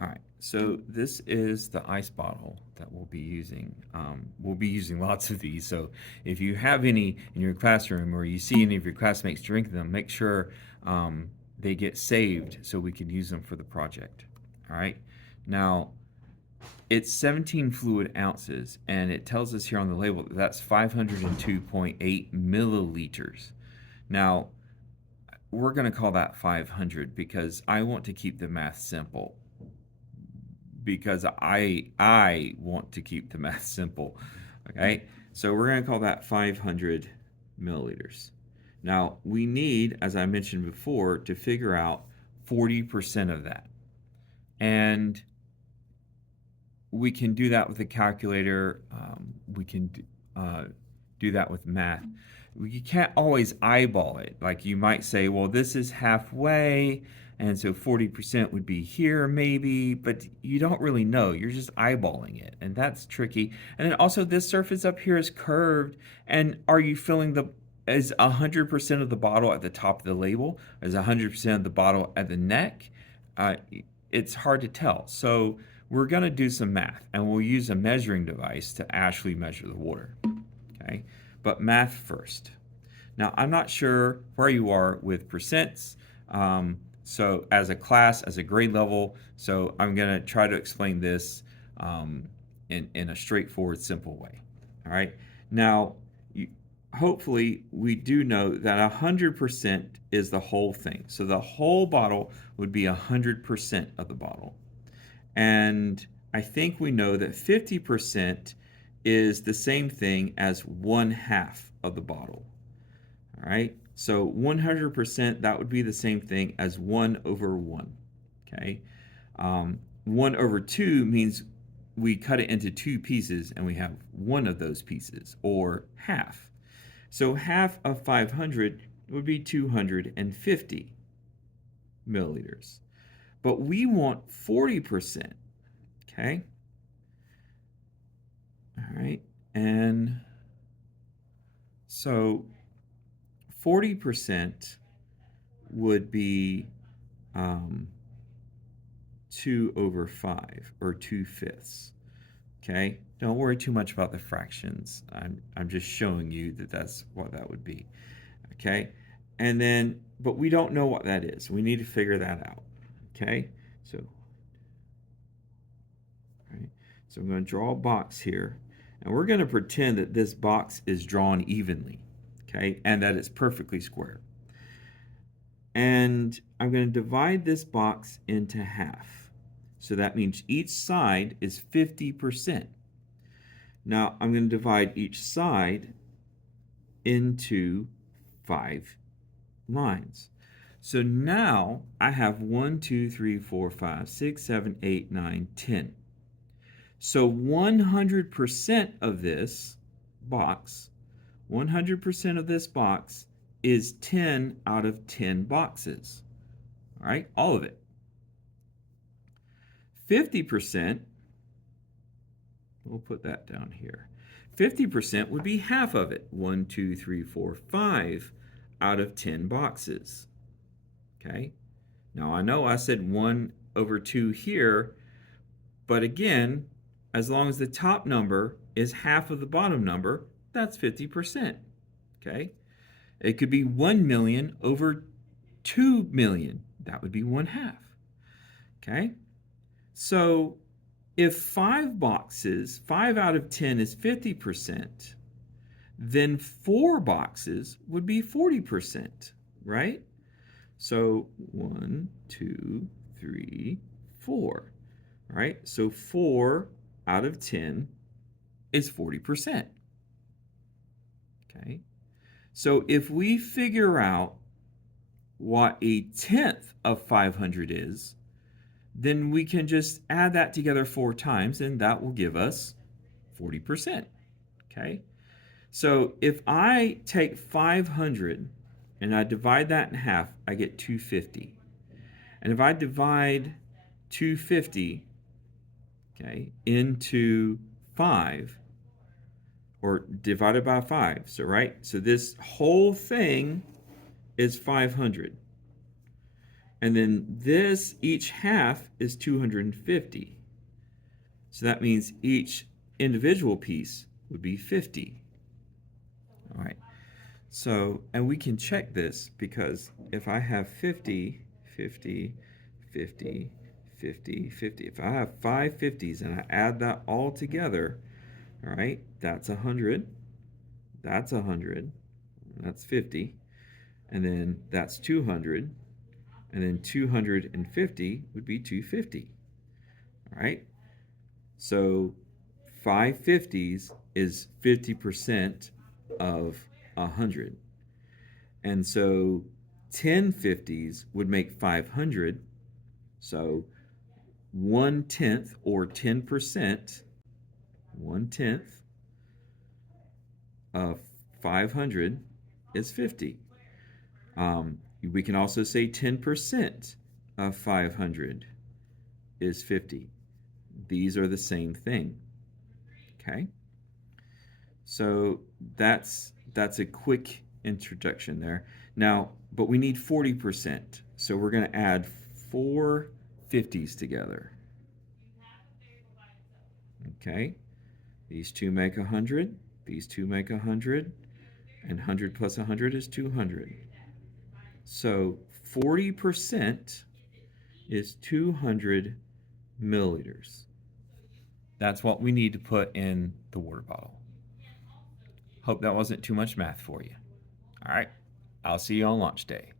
All right, so this is the ice bottle that we'll be using. We'll be using lots of these, so if you have any in your classroom or you see any of your classmates drinking them, make sure they get saved so we can use them for the project. All right, now it's 17 fluid ounces, and it tells us here on the label that that's 502.8 milliliters. Now, we're going to call that 500 because I want to keep the math simple. Because I want to keep the math simple. Okay, so we're going to call that 500 milliliters. Now we need, as I mentioned before, to figure out 40% of that, and we can do that with a calculator. We can do that with math. You can't always eyeball it. Like you might say, well, this is halfway, and so 40% would be here maybe, but you don't really know. You're just eyeballing it, and that's tricky. And then also this surface up here is curved, and are you filling the is 100% of the bottle at the top of the label? Is 100% of the bottle at the neck? Uh, it's hard to tell. So we're going to do some math, and we'll use a measuring device to actually measure the water. Okay, but math first. Now, I'm not sure where you are with percents. So as a class, as a grade level, so I'm going to try to explain this in a straightforward, simple way. All right. Now, hopefully, we do know that 100% is the whole thing. So the whole bottle would be 100% of the bottle. And I think we know that 50% is the same thing as 1/2 of the bottle. All right. So 100%, that would be the same thing as 1/1. Okay. 1/2 means we cut it into two pieces and we have one of those pieces, or half. So half of 500 would be 250 milliliters. But we want 40%. Okay. All right. And so 40% would be 2/5, or 2/5. Okay. Don't worry too much about the fractions. I'm just showing you that that's what that would be. Okay. And then, but we don't know what that is. We need to figure that out. Okay. So, all right. So I'm going to draw a box here, and we're going to pretend that this box is drawn evenly. Okay. And that it's perfectly square. And I'm going to divide this box into half. So that means each side is 50%. Now I'm going to divide each side into 5 lines. So now I have 1, 2, 3, 4, 5, 6, 7, 8, 9, 10. So 100% of this box, 100% of this box is 10 out of 10 boxes. All right, all of it. 50%, we'll put that down here. 50% would be half of it. 1, 2, 3, 4, 5 out of 10 boxes. Okay, now I know I said 1/2 here, but again, as long as the top number is half of the bottom number, that's 50%. Okay, it could be 1 million over 2 million. That would be 1/2. Okay, so if 5 boxes, 5 out of 10 is 50%, then 4 boxes would be 40%, right? So 1, 2, 3, 4. All right, so 4 out of 10 is 40%. Okay, so if we figure out what 1/10 of 500 is, then we can just add that together 4 times, and that will give us 40%. Okay, so if I take 500 and I divide that in half, I get 250. And if I divide 250, okay, into 5, or divided by 5, so right, so this whole thing is 500. And then this, each half is 250. So that means each individual piece would be 50. All right. So, and we can check this because if I have 50, 50, 50, 50, 50, if I have 5 50s and I add that all together, all right, that's 100, that's 100, that's 50, and then that's 200, and then 250 would be 250, all right? So 5 50s is 50% of 100. And so 10 50s would make 500. So 1/10 or 10%, 1/10 of 500 is 50. We can also say 10% of 500 is 50. These are the same thing. Okay? So that's a quick introduction there. Now, but we need 40%. So we're going to add 4 50s together. Okay? These two make 100. These two make 100. And 100 plus 100 is 200. So 40% is 200 milliliters. That's what we need to put in the water bottle. Hope that wasn't too much math for you. All right, I'll see you on launch day.